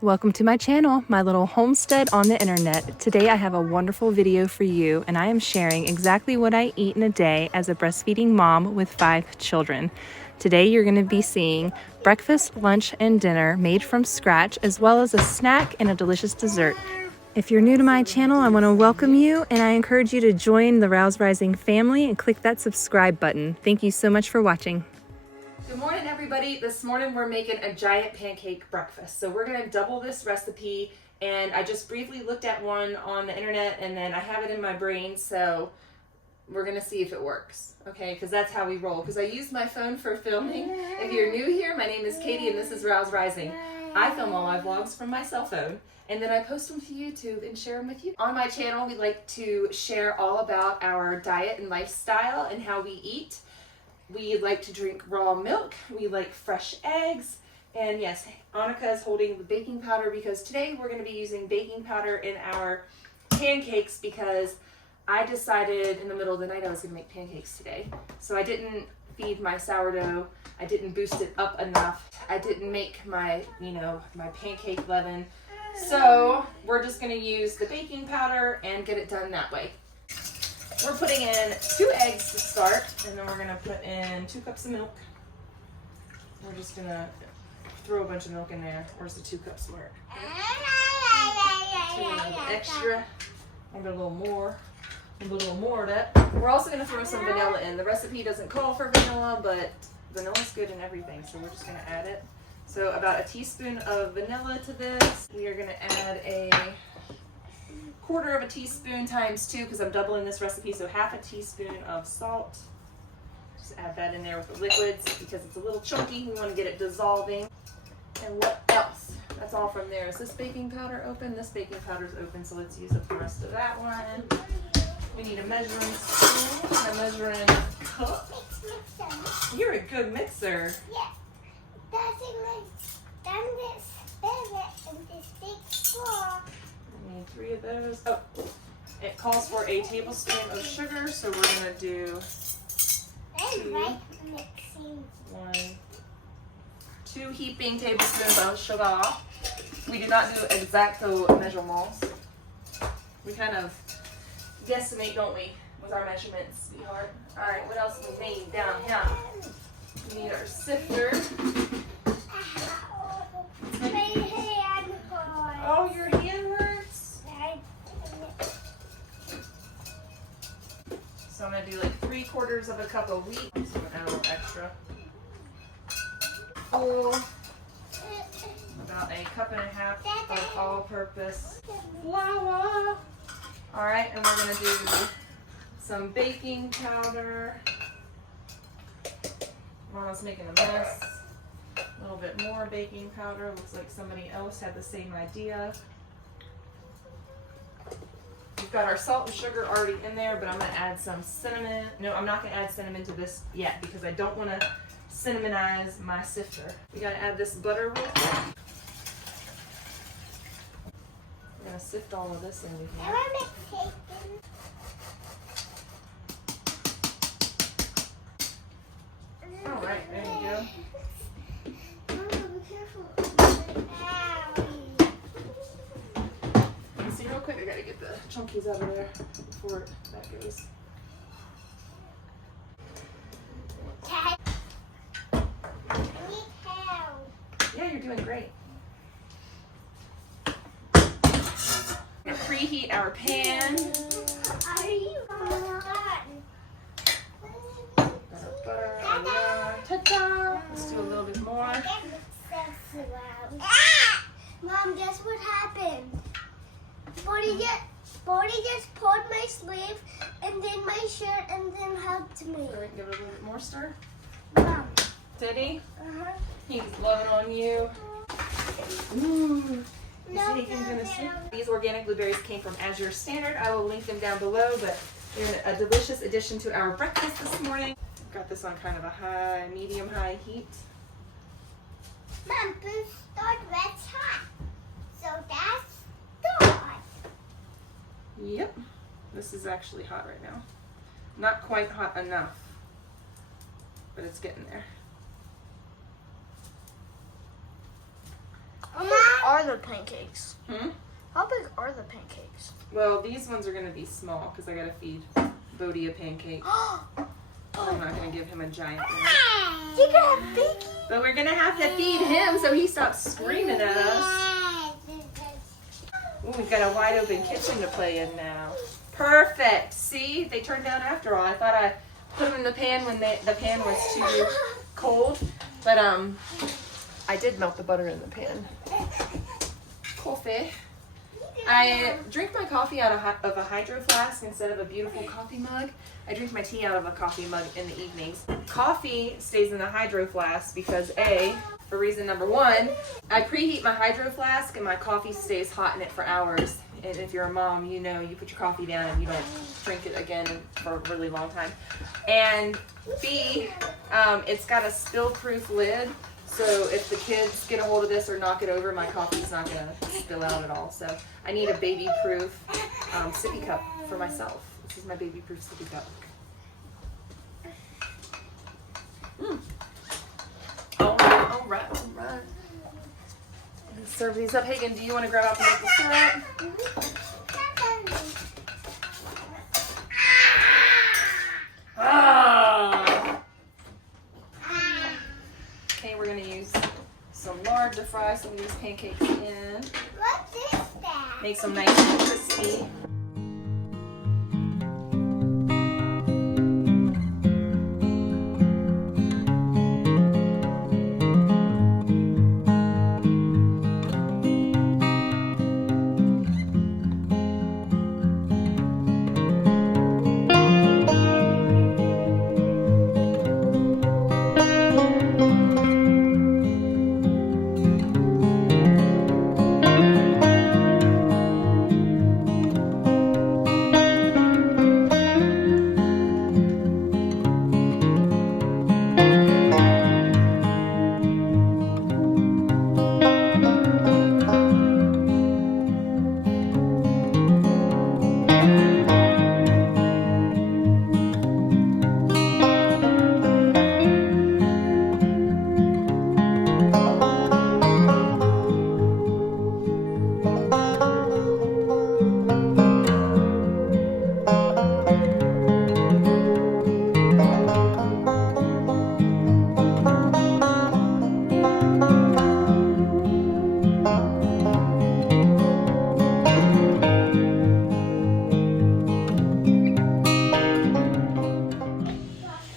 Welcome to my channel, my little homestead on the internet. Today I have a wonderful video for you, and I am sharing exactly what I eat in a day as a breastfeeding mom with 5 children. Today you're going to be seeing breakfast, lunch, and dinner made from scratch, as well as a snack and a delicious dessert. If you're new to my channel, I want to welcome you, and I encourage you to join the Rouse Rising family and click that subscribe button. Thank you so much for watching. Good morning, everybody. This morning we're making a giant pancake breakfast. So we're going to double this recipe, and I just briefly looked at one on the internet and then I have it in my brain, so we're going to see if it works. Okay, because that's how we roll. Because I used my phone for filming. If you're new here, my name is Katie and this is Rouse Rising. I film all my vlogs from my cell phone, and then I post them to YouTube and share them with you. On my channel, we like to share all about our diet and lifestyle and how we eat. We like to drink raw milk, we like fresh eggs, and yes, Annika is holding the baking powder because today we're going to be using baking powder in our pancakes because I decided in the middle of the night I was going to make pancakes today. So I didn't feed my sourdough, I didn't boost it up enough, I didn't make my, my pancake leaven. So we're just going to use the baking powder and get it done that way. We're putting in 2 eggs to start, and then we're going to put in 2 cups of milk. We're just going to throw a bunch of milk in there. Where's the 2 cups mark? Okay. A little extra, maybe a little more of that. We're also going to throw some vanilla in. The recipe doesn't call for vanilla, but vanilla's good in everything, so we're just going to add it. So about a teaspoon of vanilla to this. We are going to add a 1/4 teaspoon times 2 because I'm doubling this recipe, so 1/2 teaspoon of salt. Just add that in there with the liquids because it's a little chunky. We want to get it dissolving. And what else? That's all from there. Is this baking powder open? This baking powder is open, so let's use up the rest of that one. We need a measuring spoon, a measuring cup. You're a good mixer. Yeah. That's this and this big straw. Need 3 of those. Oh, it calls for a tablespoon of sugar, so we're going to do 2 heaping tablespoons of sugar. We do not do exacto measurements. We kind of guesstimate, don't we, with our measurements, sweetheart? All right, what else do we need down here? We need our sifter. My hand hurts. Oh, your hand hurts? So I'm going to do like 3/4 cup of wheat. I'm just going to add a little extra. About 1.5 cups of all-purpose flour. All right, and we're going to do some baking powder. Mama's making a mess. A little bit more baking powder. Looks like somebody else had the same idea. We've got our salt and sugar already in there, but I'm going to add some cinnamon. No, I'm not going to add cinnamon to this yet because I don't want to cinnamonize my sifter. We got to add this butter real quick. We're going to sift all of this into here. I want to make bacon. All right, there you go. Real quick, I gotta get the chunkies out of there before that goes. I need help. Yeah, you're doing great. We're gonna preheat our pan. Are you on? Butter, ta-da! Let's do a little bit more. Mom, guess what happened? Bodhi just pulled my sleeve and then my shirt and then hugged me. All right, give it a little bit more stir. Mom. Did he? Uh-huh. He's loving on you. Ooh. No, These organic blueberries came from Azure Standard. I will link them down below, but they're a delicious addition to our breakfast this morning. Got this on kind of a medium-high heat. Mom, boost start red's hot. So that's hot. Yep. This is actually hot right now. Not quite hot enough, but it's getting there. are the pancakes? Hmm? How big are the pancakes? Well, these ones are going to be small because I got to feed Bodhi a pancake. I'm not going to give him a giant one. You can have biggie. But we're going to have to feed him so he stops screaming at us. Ooh, we've got a wide open kitchen to play in now. Perfect. See, they turned down after all. I thought I put them in the pan when the pan was too cold, but I did melt the butter in the pan. Coffee. I drink my coffee out of a hydro flask instead of a beautiful coffee mug. I drink my tea out of a coffee mug in the evenings. Coffee stays in the hydro flask because for reason number one, I preheat my hydro flask and my coffee stays hot in it for hours. And if you're a mom, you know you put your coffee down and you don't drink it again for a really long time. And B, it's got a spill-proof lid. So if the kids get a hold of this or knock it over, my coffee's not going to spill out at all. So I need a baby-proof sippy cup for myself. This is my baby-proof sippy cup. All right. Let's serve these up. Hagen, do you want to grab out the maple syrup? Okay, we're going to use some lard to fry some of these pancakes in. What is that? Make them nice and crispy.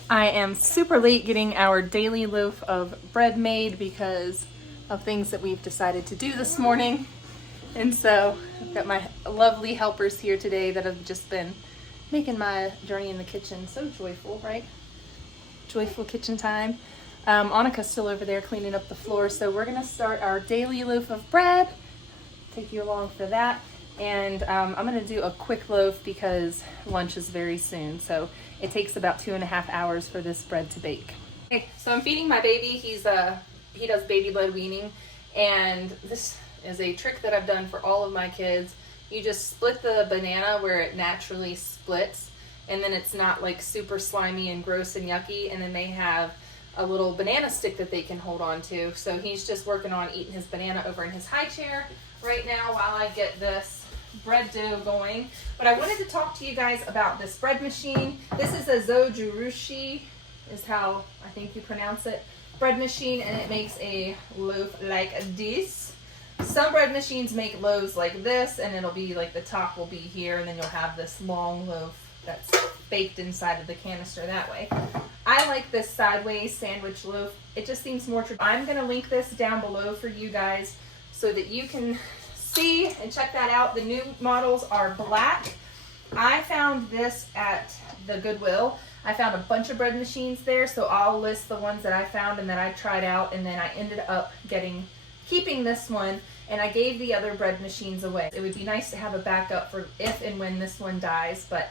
I am super late getting our daily loaf of bread made because of things that we've decided to do this morning. And so I've got my lovely helpers here today that have just been making my journey in the kitchen so joyful, right? Joyful kitchen time. Annika's still over there cleaning up the floor. So we're gonna start our daily loaf of bread. Take you along for that. And I'm gonna do a quick loaf because lunch is very soon. So it takes about 2.5 hours for this bread to bake. Okay, so I'm feeding my baby. He does baby-led weaning. And this is a trick that I've done for all of my kids. You just split the banana where it naturally splits. And then it's not like super slimy and gross and yucky. And then they have a little banana stick that they can hold on to. So he's just working on eating his banana over in his high chair right now while I get this bread dough going. But I wanted to talk to you guys about this bread machine. This is a Zojurushi, is how I think you pronounce it, bread machine, and it makes a loaf like this. Some bread machines make loaves like this, and it'll be like the top will be here, and then you'll have this long loaf that's baked inside of the canister that way. I like this sideways sandwich loaf. It just seems more true. I'm gonna link this down below for you guys so that you can see and check that out. The new models are black. I found this at the Goodwill. I found a bunch of bread machines there, so I'll list the ones that I found and that I tried out, and then I ended up keeping this one, and I gave the other bread machines away. It would be nice to have a backup for if and when this one dies, but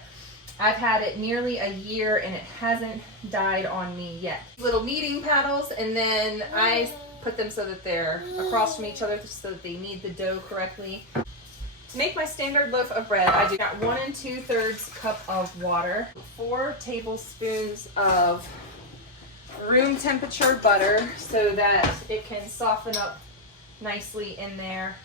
I've had it nearly a year and it hasn't died on me yet. Little kneading paddles, and then I put them so that they're across from each other so that they knead the dough correctly. To make my standard loaf of bread, I do got 1 2/3 cup of water, 4 tablespoons of room temperature butter so that it can soften up nicely in there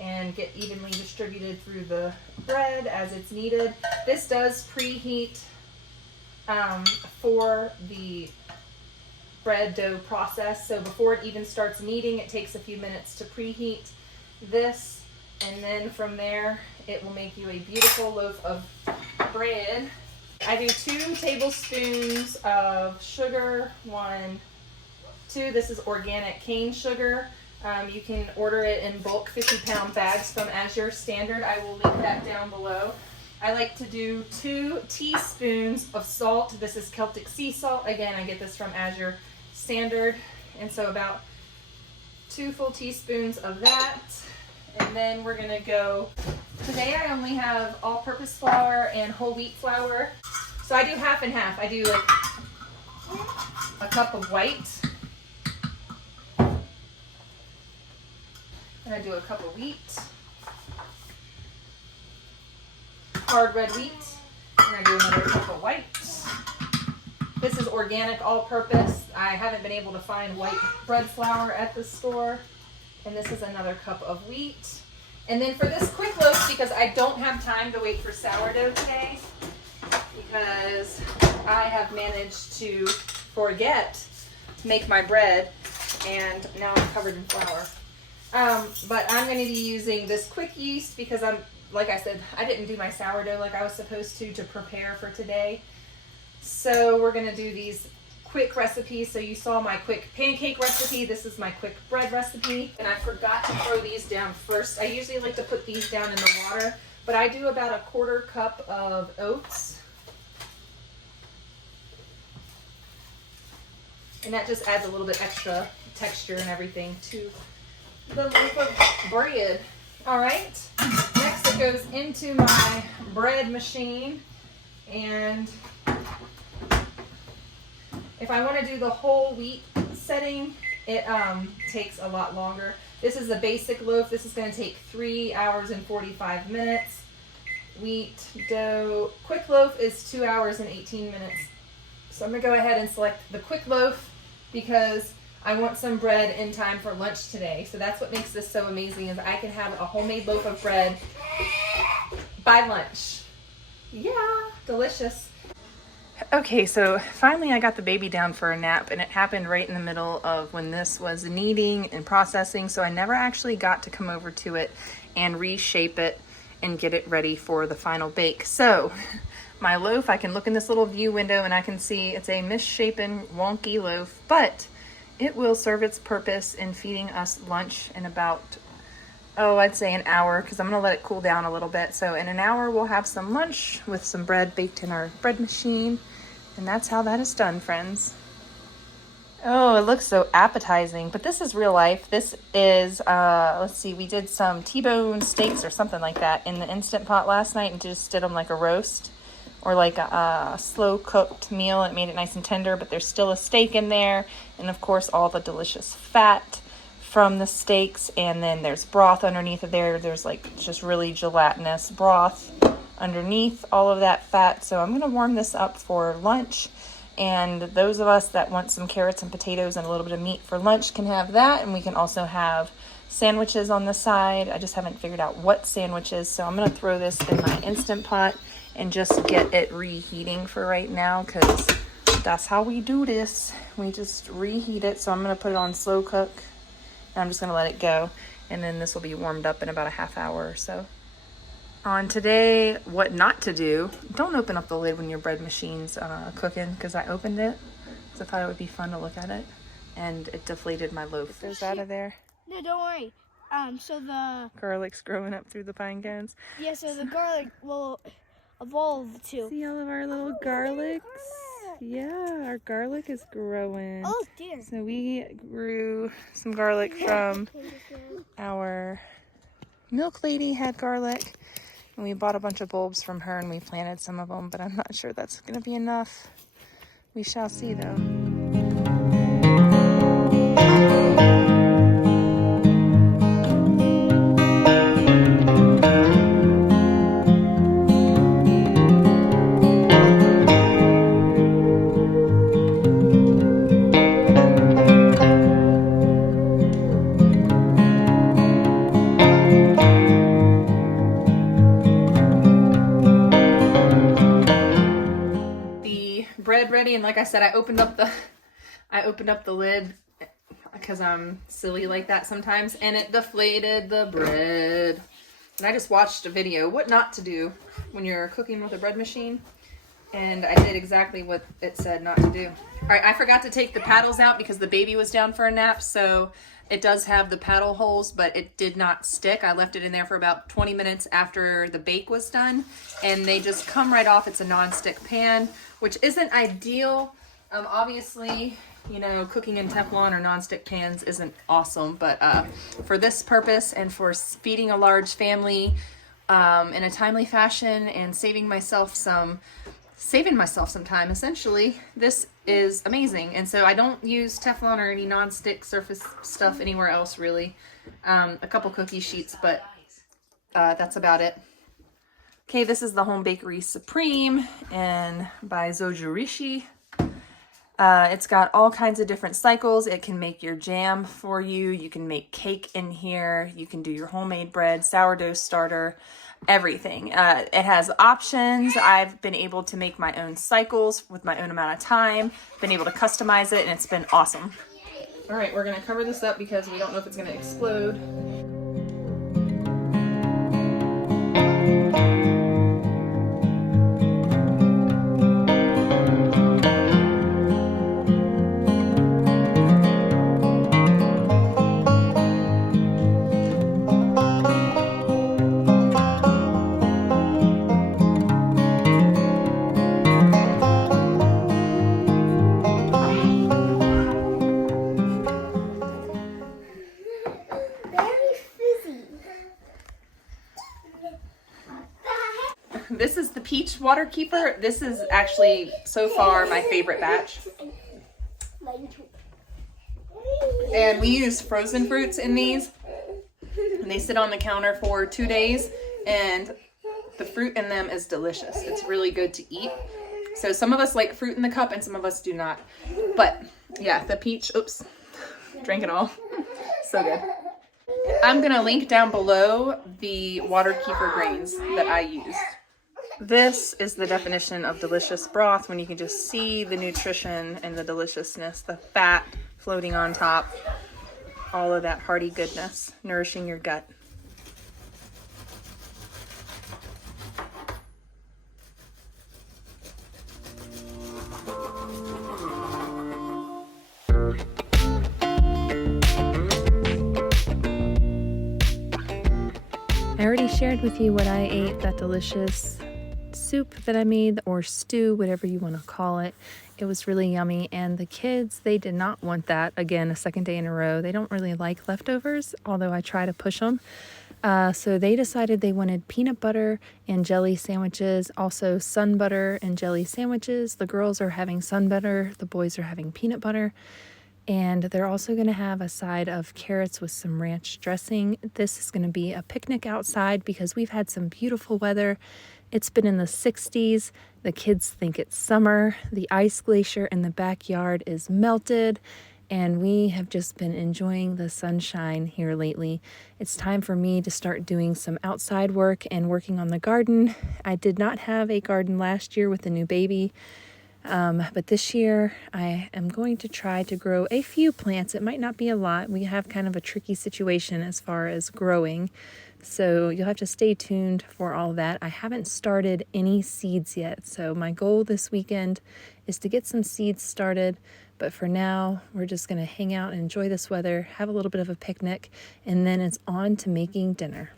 and get evenly distributed through the bread as it's needed. This does preheat for the bread dough process. So before it even starts kneading, it takes a few minutes to preheat this. And then from there, it will make you a beautiful loaf of bread. I do 2 tablespoons of sugar, 1, 2. This is organic cane sugar. You can order it in bulk 50-pound bags from Azure Standard. I will link that down below. I like to do 2 teaspoons of salt. This is Celtic sea salt. Again, I get this from Azure Standard. And so about 2 full teaspoons of that. And then we're gonna go, today I only have all-purpose flour and whole wheat flour. So I do half and half. I do like a cup of white. And I do a cup of wheat. Hard red wheat. And I do another cup of white. This is organic all-purpose. I haven't been able to find white bread flour at the store. And this is another cup of wheat. And then for this quick loaf, because I don't have time to wait for sourdough today, because I have managed to forget to make my bread, and now I'm covered in flour. But I'm going to be using this quick yeast because like I said, I didn't do my sourdough like I was supposed to prepare for today. So we're going to do these quick recipes. So you saw my quick pancake recipe. This is my quick bread recipe. And I forgot to throw these down first. I usually like to put these down in the water, but I do about a 1/4 cup of oats. And that just adds a little bit extra texture and everything to the loaf of bread. All right, next it goes into my bread machine, and if I want to do the whole wheat setting, it takes a lot longer. This is a basic loaf. This is going to take 3 hours and 45 minutes. Wheat dough quick loaf is 2 hours and 18 minutes. So I'm going to go ahead and select the quick loaf because I want some bread in time for lunch today. So that's what makes this so amazing, is I can have a homemade loaf of bread by lunch. Yeah, delicious. Okay, so finally I got the baby down for a nap, and it happened right in the middle of when this was kneading and processing, so I never actually got to come over to it and reshape it and get it ready for the final bake. So my loaf, I can look in this little view window and I can see it's a misshapen, wonky loaf, but it will serve its purpose in feeding us lunch in about, I'd say an hour, because I'm going to let it cool down a little bit. So in an hour, we'll have some lunch with some bread baked in our bread machine. And that's how that is done, friends. Oh, it looks so appetizing. But this is real life. This is, let's see, we did some T-bone steaks or something like that in the Instant Pot last night and just did them like a roast or like a slow cooked meal. It made it nice and tender, but there's still a steak in there. And of course, all the delicious fat from the steaks. And then there's broth underneath of there. There's like just really gelatinous broth underneath all of that fat. So I'm going to warm this up for lunch. And those of us that want some carrots and potatoes and a little bit of meat for lunch can have that. And we can also have sandwiches on the side. I just haven't figured out what sandwiches. So I'm going to throw this in my Instant Pot and just get it reheating for right now, because that's how we do this. We just reheat it. So I'm going to put it on slow cook, and I'm just going to let it go. And then this will be warmed up in about a half hour or so. On today, what not to do, don't open up the lid when your bread machine's cooking, because I opened it because I thought it would be fun to look at it, and it deflated my loaf. It goes out of there. No, don't worry. So the Garlic's growing up through the pine cones. yeah, so the garlic will evolve too. See all of our little garlics? Yeah, our garlic is growing. Oh dear. So we grew some garlic from our milk lady had garlic. And we bought a bunch of bulbs from her and we planted some of them, but I'm not sure that's going to be enough. We shall see though. already, and like I said, I opened up the lid because I'm silly like that sometimes, and it deflated the bread. And I just watched a video, what not to do when you're cooking with a bread machine, and I did exactly what it said not to do. All right, I forgot to take the paddles out because the baby was down for a nap, so it does have the paddle holes, but it did not stick. I left it in there for about 20 minutes after the bake was done, and they just come right off. It's a non-stick pan, which isn't ideal. Obviously, you know, cooking in Teflon or non-stick pans isn't awesome, but for this purpose and for feeding a large family in a timely fashion and saving myself some time, essentially, this is amazing. And so I don't use Teflon or any non-stick surface stuff anywhere else, really. A couple cookie sheets, but that's about it. Okay, this is the Home Bakery Supreme and by Zojurishi. It's got all kinds of different cycles. It can make your jam for you. You can make cake in here. You can do your homemade bread, sourdough starter, everything. It has options. I've been able to make my own cycles with my own amount of time, been able to customize it, and it's been awesome. All right, we're gonna cover this up because we don't know if it's gonna explode. This is the peach water keeper. This is actually, so far, my favorite batch. And we use frozen fruits in these. And they sit on the counter for 2 days. And the fruit in them is delicious. It's really good to eat. So some of us like fruit in the cup and some of us do not. But yeah, the peach, oops, drank it all. So good. I'm going to link down below the water keeper grains that I used. This is the definition of delicious broth, when you can just see the nutrition and the deliciousness, the fat floating on top, all of that hearty goodness, nourishing your gut. I already shared with you what I ate, that delicious soup that I made, or stew, whatever you want to call it. It was really yummy, and the kids, they did not want that. Again, a second day in a row. They don't really like leftovers, although I try to push them. So they decided they wanted peanut butter and jelly sandwiches, also Sunbutter and jelly sandwiches. The girls are having Sunbutter, the boys are having peanut butter. And they're also going to have a side of carrots with some ranch dressing. This is going to be a picnic outside because we've had some beautiful weather. It's been in the 60s. The kids think it's summer. The ice glacier in the backyard is melted. And we have just been enjoying the sunshine here lately. It's time for me to start doing some outside work and working on the garden. I did not have a garden last year with the new baby. But this year I am going to try to grow a few plants. It might not be a lot. We have kind of a tricky situation as far as growing, so you'll have to stay tuned for all that. I haven't started any seeds yet, so my goal this weekend is to get some seeds started. But for now, we're just going to hang out and enjoy this weather, have a little bit of a picnic, and then it's on to making dinner.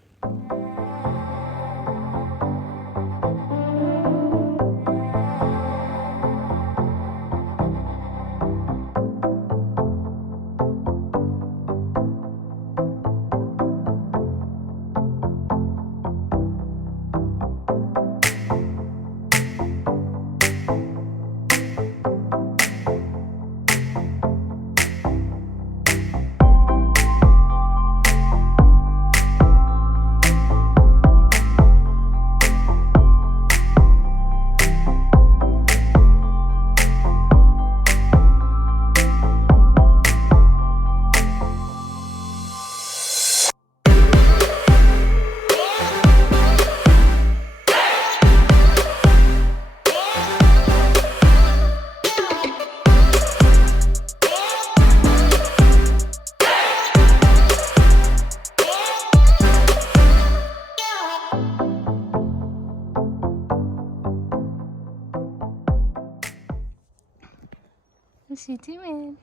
What you doing?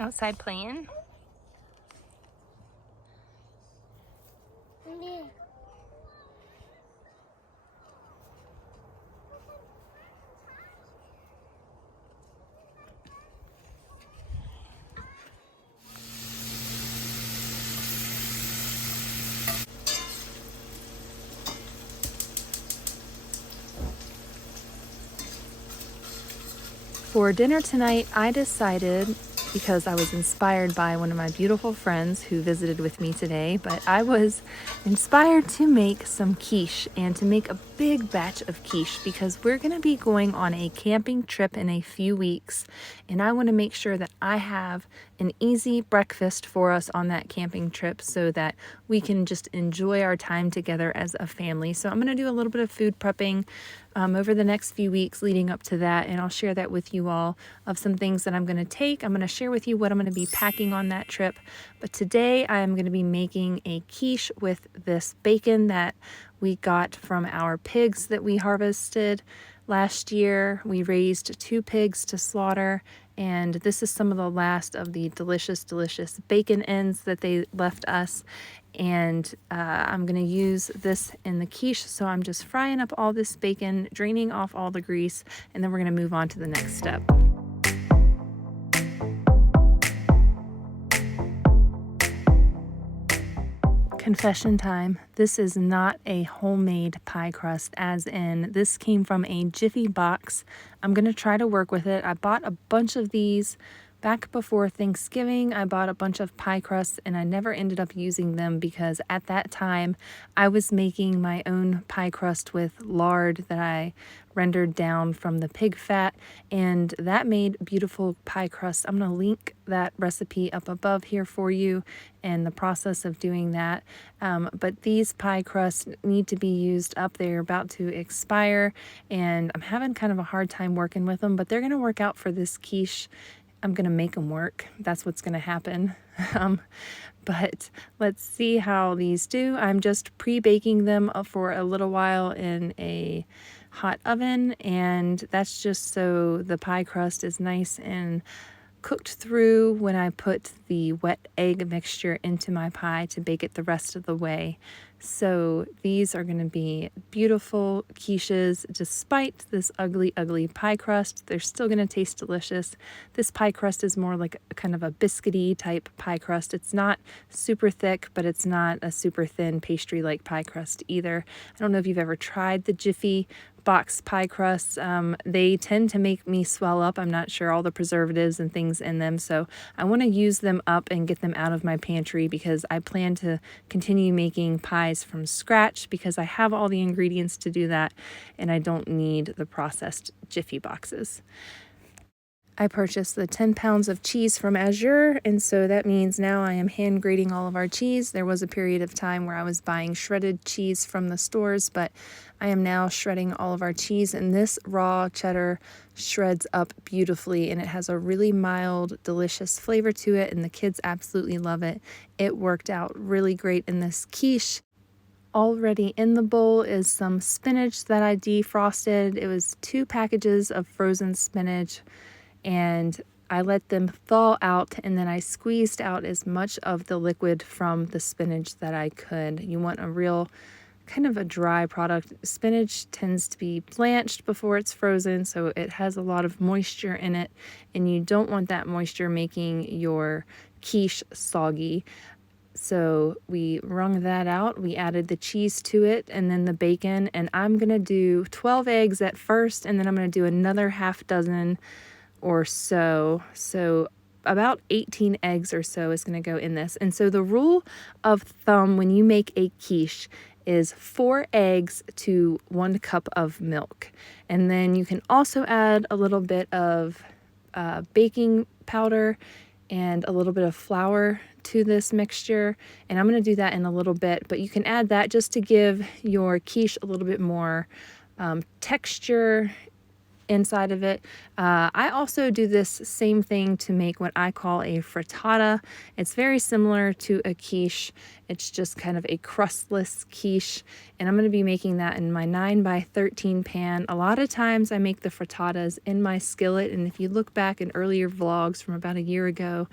Outside playing? For dinner tonight, I decided, because I was inspired by one of my beautiful friends who visited with me today, but I was inspired to make some quiche and to make a big batch of quiche because we're going to be going on a camping trip in a few weeks, and I want to make sure that I have an easy breakfast for us on that camping trip so that we can just enjoy our time together as a family. So I'm going to do a little bit of food prepping over the next few weeks leading up to that, and I'll share that with you all of some things that I'm going to take. I'm going to share with you what I'm going to be packing on that trip. But today I am going to be making a quiche with this bacon that we got from our pigs that we harvested last year. We raised 2 pigs to slaughter, and this is some of the last of the delicious bacon ends that they left us. And I'm going to use this in the quiche, so I'm just frying up all this bacon, draining off all the grease, and then we're going to move on to the next step. Confession time. This is not a homemade pie crust, as in this came from a Jiffy box. I'm going to try to work with it. I bought a bunch of these back before Thanksgiving. I bought a bunch of pie crusts and I never ended up using them because at that time I was making my own pie crust with lard that I rendered down from the pig fat, and that made beautiful pie crust. I'm going to link that recipe up above here for you and the process of doing that. But these pie crusts need to be used up. They're about to expire and I'm having kind of a hard time working with them, but they're going to work out for this quiche. I'm going to make them work. That's what's going to happen. But let's see how these do. I'm just pre-baking them for a little while in a hot oven, and that's just so the pie crust is nice and cooked through when I put the wet egg mixture into my pie to bake it the rest of the way. So these are going to be beautiful quiches despite this ugly pie crust. They're still going to taste delicious. This pie crust is more like a kind of a biscuity type pie crust. It's not super thick, but it's not a super thin pastry like pie crust either. I don't know if you've ever tried the Jiffy box pie crusts. They tend to make me swell up. I'm not sure, all the preservatives and things in them, so I want to use them up and get them out of my pantry because I plan to continue making pies from scratch because I have all the ingredients to do that and I don't need the processed Jiffy boxes. I purchased the 10 pounds of cheese from Azure, and so that means now I am hand grating all of our cheese. There was a period of time where I was buying shredded cheese from the stores, but I am now shredding all of our cheese, and this raw cheddar shreds up beautifully, and it has a really mild, delicious flavor to it, and the kids absolutely love it. It worked out really great in this quiche. Already in the bowl is some spinach that I defrosted. It was 2 packages of frozen spinach, and I let them thaw out, and then I squeezed out as much of the liquid from the spinach that I could. You want a real kind of a dry product. Spinach tends to be blanched before it's frozen, so it has a lot of moisture in it, and you don't want that moisture making your quiche soggy. So we wrung that out. We added the cheese to it and then the bacon, and I'm going to do 12 eggs at first, and then I'm going to do another half dozen or so. So about 18 eggs or so is going to go in this. And so the rule of thumb when you make a quiche is 4 eggs to 1 cup of milk. And then you can also add a little bit of baking powder and a little bit of flour to this mixture. And I'm going to do that in a little bit, but you can add that just to give your quiche a little bit more texture inside of it. I also do this same thing to make what I call a frittata. It's very similar to a quiche. It's just kind of a crustless quiche, and I'm going to be making that in my 9x13 pan. A lot of times I make the frittatas in my skillet, and if you look back in earlier vlogs from about a year ago,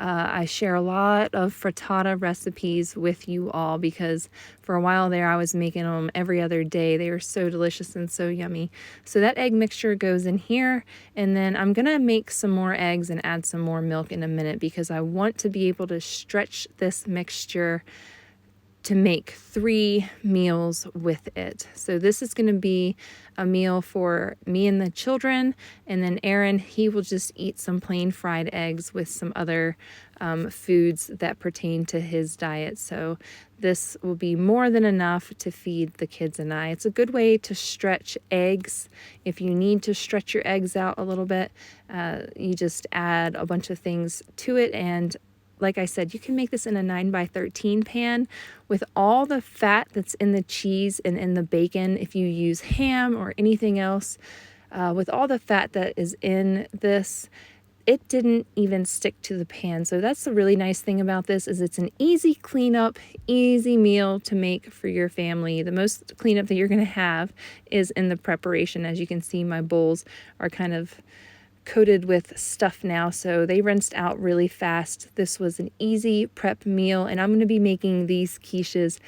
I share a lot of frittata recipes with you all because for a while there I was making them every other day. They were so delicious and so yummy. So that egg mixture goes in here, and then I'm gonna make some more eggs and add some more milk in a minute because I want to be able to stretch this mixture to make 3 meals with it. So this is going to be a meal for me and the children, and then Aaron, he will just eat some plain fried eggs with some other foods that pertain to his diet. So this will be more than enough to feed the kids and I. It's a good way to stretch eggs. If you need to stretch your eggs out a little bit, you just add a bunch of things to it, and like I said, you can make this in a 9x13 pan with all the fat that's in the cheese and in the bacon. If you use ham or anything else, with all the fat that is in this, it didn't even stick to the pan. So that's the really nice thing about this is it's an easy cleanup, easy meal to make for your family. The most cleanup that you're going to have is in the preparation. As you can see, my bowls are kind of coated with stuff now, so they rinsed out really fast. This was an easy prep meal, and I'm going to be making these quiches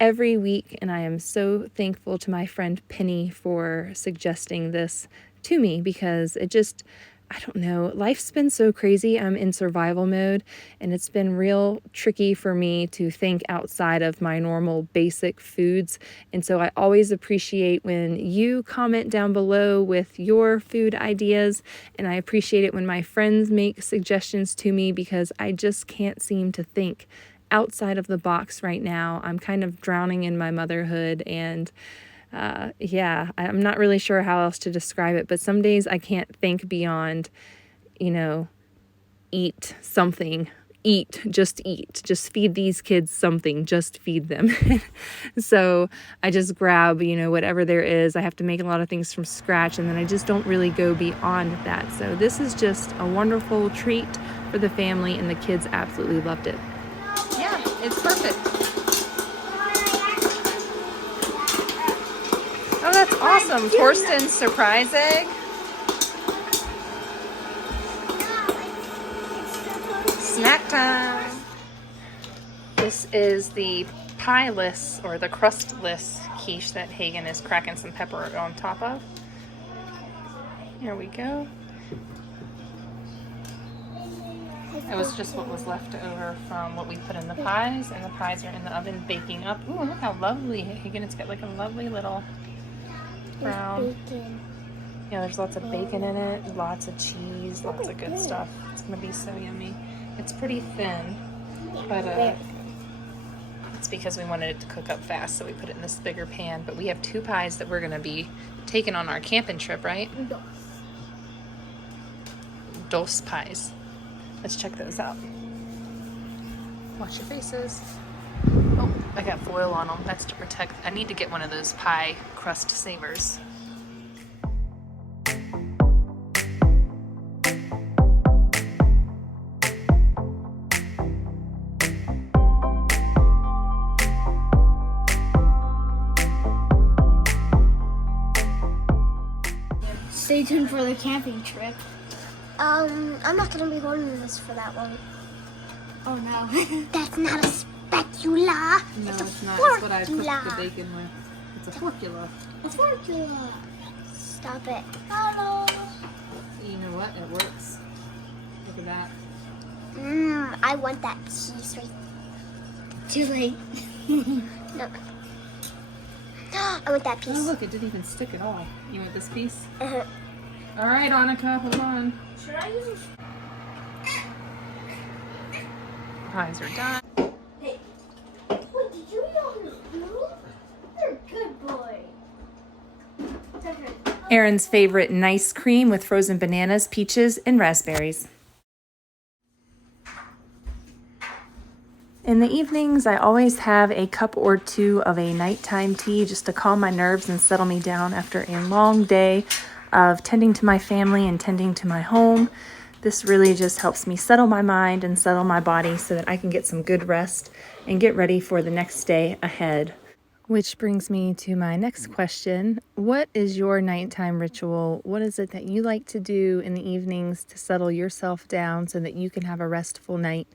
every week, and I am so thankful to my friend Penny for suggesting this to me because it just, I don't know, life's been so crazy. I'm in survival mode, and it's been real tricky for me to think outside of my normal basic foods. And so I always appreciate when you comment down below with your food ideas, and I appreciate it when my friends make suggestions to me because I just can't seem to think outside of the box right now. I'm kind of drowning in my motherhood, and yeah, I'm not really sure how else to describe it, but some days I can't think beyond, you know, eat something, just feed these kids something, just feed them. So I just grab, you know, whatever there is. I have to make a lot of things from scratch, and then I just don't really go beyond that. So this is just a wonderful treat for the family, and the kids absolutely loved it. Yeah, it's perfect. Oh, that's awesome. Torsten's surprise egg. Snack time. This is the pie-less or the crustless quiche that Hagen is cracking some pepper on top of. Here we go. It was just what was left over from what we put in the pies, and the pies are in the oven baking up. Ooh, look how lovely, Hagen. It's got like a lovely little brown. Yeah, there's lots of bacon in it, lots of cheese, lots of good stuff. It's gonna be so yummy. It's pretty thin, but it's because we wanted it to cook up fast, so we put it in this bigger pan. But we have 2 pies that we're gonna be taking on our camping trip, right? Dos pies. Let's check those out. Wash your faces. Oh, I got foil on them. That's to protect. I need to get one of those pie crust savers. Stay tuned for the camping trip. I'm not gonna be holding this for that long. Oh no. That's not a spatula. No, it's not. Forkula. It's what I cooked the bacon with. It's a forkula. A forkula. Stop it. Hello. You know what? It works. Look at that. I want that piece right. Too late. No. I want that piece. Oh, look, it didn't even stick at all. You want this piece? Uh-huh. All right, Annika, hold on. Should I use? Pies are done. Hey. Wait, did you eat all his food? You're a good boy. Aaron's favorite nice cream with frozen bananas, peaches, and raspberries. In the evenings, I always have a cup or 2 of a nighttime tea just to calm my nerves and settle me down after a long day. of tending to my family and tending to my home. This really just helps me settle my mind and settle my body so that I can get some good rest and get ready for the next day ahead. Which brings me to my next question. What is your nighttime ritual? What is it that you like to do in the evenings to settle yourself down so that you can have a restful night?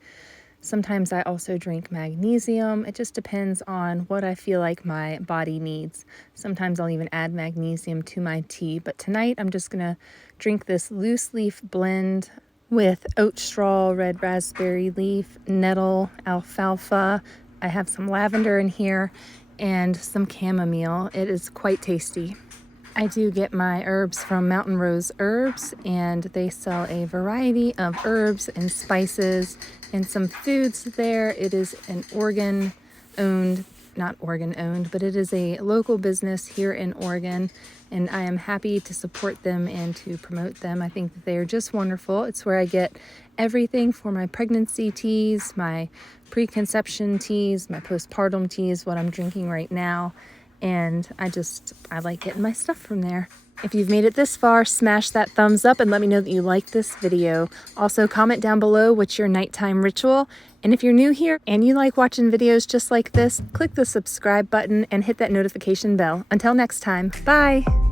Sometimes I also drink magnesium. It just depends on what I feel like my body needs. Sometimes I'll even add magnesium to my tea. But tonight I'm just going to drink this loose leaf blend with oat straw, red raspberry leaf, nettle, alfalfa. I have some lavender in here and some chamomile. It is quite tasty. I do get my herbs from Mountain Rose Herbs, and they sell a variety of herbs and spices and some foods there. It is an not Oregon owned, but it is a local business here in Oregon, and I am happy to support them and to promote them. I think that they are just wonderful. It's where I get everything for my pregnancy teas, my preconception teas, my postpartum teas, what I'm drinking right now. And I like getting my stuff from there. If you've made it this far, smash that thumbs up and let me know that you liked this video. Also, comment down below what's your nighttime ritual. And if you're new here and you like watching videos just like this, click the subscribe button and hit that notification bell. Until next time, bye!